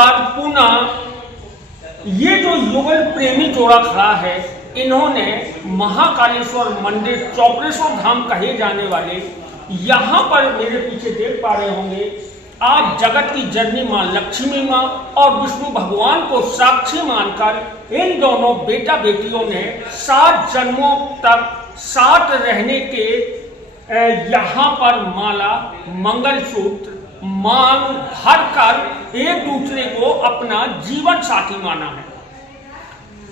बार पुनः ये जो युगल प्रेमी जोड़ा खड़ा है, इन्होंने महाकालेश्वर मंदिर, चौपड़ेश्वर धाम कहे जाने वाले, यहाँ पर मेरे पीछे देख पा रहे होंगे आप, जगत की जननी मां लक्ष्मी मां और विष्णु भगवान को साक्षी मानकर इन दोनों बेटा बेटियों ने 7 जन्मों तक साथ रहने के यहाँ पर माला, मंगलसूत्र मांग भर कर एक दूसरे को अपना जीवन साथी माना है।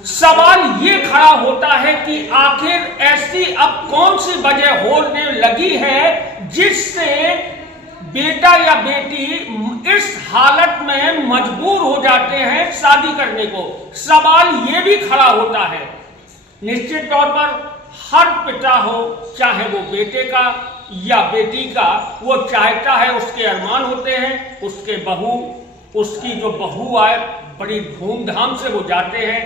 सवाल ये खड़ा होता है कि आखिर ऐसी अब कौन सी वजह होने लगी है जिससे बेटा या बेटी इस हालत में मजबूर हो जाते हैं शादी करने को। सवाल ये भी खड़ा होता है, निश्चित तौर पर हर पिता हो, चाहे वो बेटे का या बेटी का, वो चाहता है, उसके अरमान होते हैं, उसके बहू, उसकी जो बहू आए बड़ी धूमधाम से वो जाते हैं,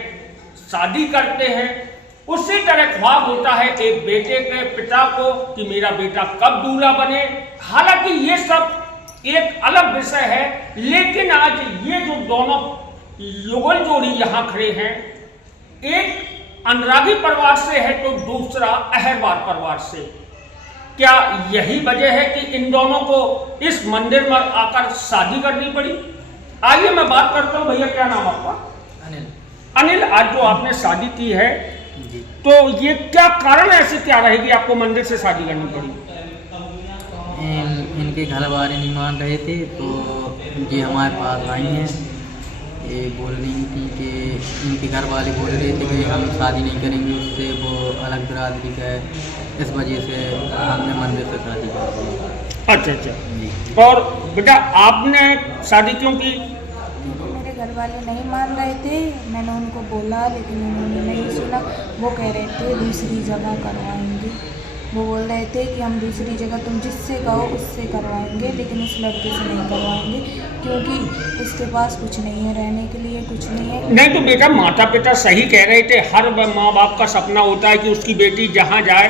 शादी करते हैं। उसी तरह ख्वाब होता है एक बेटे के पिता को कि मेरा बेटा कब दूल्हा बने। हालांकि ये सब एक अलग विषय है, लेकिन आज ये जो दोनों युगल जोड़ी यहाँ खड़े हैं, एक अनुरागी परिवार से है तो दूसरा अहरवार परिवार से। क्या यही वजह है कि इन दोनों को इस मंदिर में आकर शादी करनी पड़ी? आइए मैं बात करता हूँ। भैया क्या नाम आपका? अनिल। अनिल, आज जो आपने शादी की है तो ये क्या कारण ऐसे क्या रहेगी आपको मंदिर से शादी करनी पड़ी? इनके घर वाले नहीं मान रहे थे तो ये हमारे पास आई हैं। ये बोल रही थी कि इनके घर वाले बोल रहे थे कि हम शादी नहीं करेंगे उससे, वो अलग बिरादरी का है, इस वजह से हमने मंदिर से शादी कर दी। अच्छा अच्छा। और बेटा आपने शादी क्यों की? मेरे घर वाले नहीं मान रहे थे, मैंने उनको बोला लेकिन उन्होंने नहीं सुना। वो कह रहे थे दूसरी जगह करवाएंगे, वो बोल रहे थे कि हम दूसरी जगह तुम जिससे कहो उससे करवाएंगे, लेकिन उस लड़के से नहीं करवाएंगे क्योंकि उसके पास कुछ नहीं है, रहने के लिए कुछ नहीं है। नहीं तो बेटा, माता पिता सही कह रहे थे। हर माँ बाप का सपना होता है कि उसकी बेटी जहाँ जाए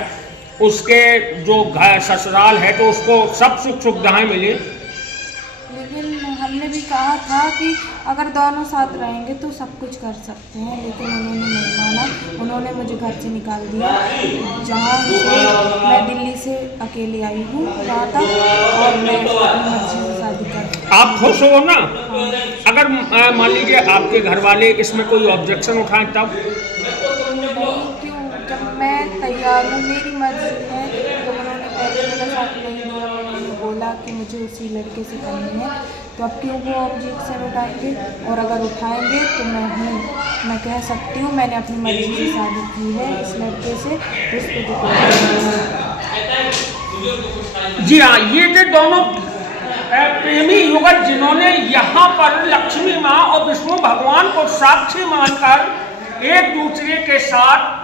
उसके जो घर ससुराल है तो उसको सब सुख सुविधाएं मिले। लेकिन हमने भी कहा था कि अगर दोनों साथ रहेंगे तो सब कुछ कर सकते हैं, लेकिन उन्होंने नहीं माना। उन्होंने मुझे घर से निकाल दिया, जहाँ से मैं दिल्ली से अकेले आई हूँ वहाँ तक, और मैं अपनी मर्जी से शादी कर। आप खुश हो ना? अगर मान लीजिए आपके घर वाले इसमें कोई ऑब्जेक्शन उठाएं तब? नहीं, क्यों? जब मैं तैयार हूँ, मेरी मर्जी है। जब उन्होंने पहले मेरा साथ नहीं दिया, उन्होंने बोला कि मुझे उसी लड़के से करनी है, तो अब क्यों वो ऑब्जेक्शन उठाएंगे? और अगर उठाएंगे तो मैं कह सकती हूँ मैंने अपनी मर्जी से शादी की है इस लड़के से, तो इस पर। जी हाँ, ये थे दोनों प्रेमी युगल जिन्होंने यहाँ पर लक्ष्मी माँ और विष्णु भगवान को साक्षी मानकर एक दूसरे के साथ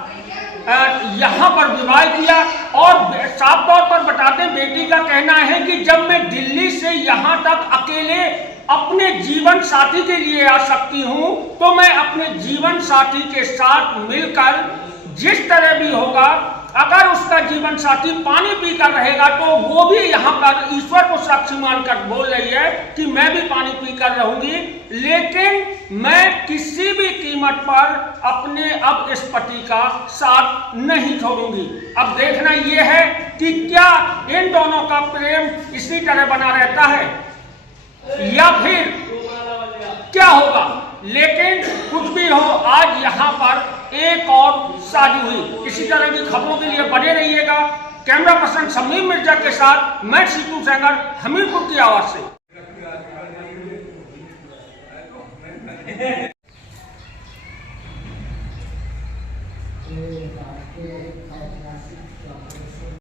यहाँ पर विवाह किया। और साफ तौर पर बताते, बेटी का कहना है कि जब मैं दिल्ली से यहाँ तक अकेले अपने जीवन साथी के लिए आ सकती हूँ तो मैं अपने जीवन साथी के साथ मिलकर जिस तरह भी होगा, अगर उसका जीवन साथी पानी पीकर रहेगा तो वो भी यहाँ पर ईश्वर को साक्षी मानकर बोल रही है कि मैं भी पानी पीकर रहूंगी, लेकिन मैं किसी भी कीमत पर अपने अब इस पति का साथ नहीं छोड़ूंगी। अब देखना ये है कि क्या इन दोनों का प्रेम इसी तरह बना रहता है या फिर क्या होगा। लेकिन कुछ भी हो, आज यहाँ पर एक और शादी हुई। इसी तरह की खबरों के लिए बने रहिएगा। कैमरा पर्सन शमीम मिर्जा के साथ मैं सीतू सेंगर, हमीरपुर की आवाज से।